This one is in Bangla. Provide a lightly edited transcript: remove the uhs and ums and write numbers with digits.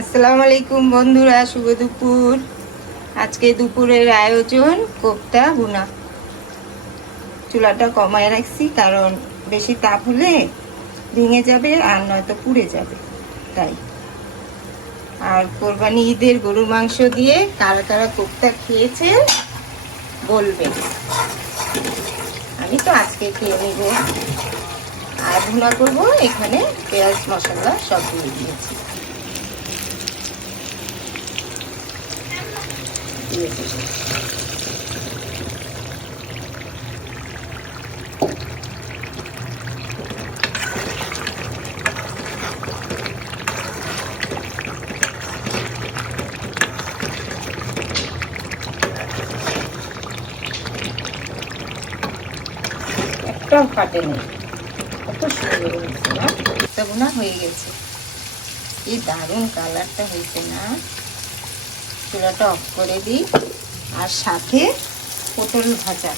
আসসালামু আলাইকুম বন্ধুরা, শুভ দুপুর। আজকে দুপুরের আয়োজন কোপ্তা ভুনা। চুলাটা কমায় রাখছি কারণ বেশি তাপ হলে ভেঙে যাবে আর নয়তো পুড়ে যাবে, তাই। আর কোরবানি ঈদের গরুর মাংস দিয়ে কারা কারা কোপ্তা খেয়েছে বলবেন। আমি তো আজকে খেয়ে নিব। আর ভুনা করবো, এখানে পেঁয়াজ মশলা সব দিয়ে দিয়েছি। একটাও ফাটে নেই, কত সুন্দর হয়েছে না? কোপ্তা ভুনা হয়ে গেছে। কি দারুণ কালারটা হয়েছে না? চুলাটা অফ করে দিই। আর সাথে পটল ভাজা।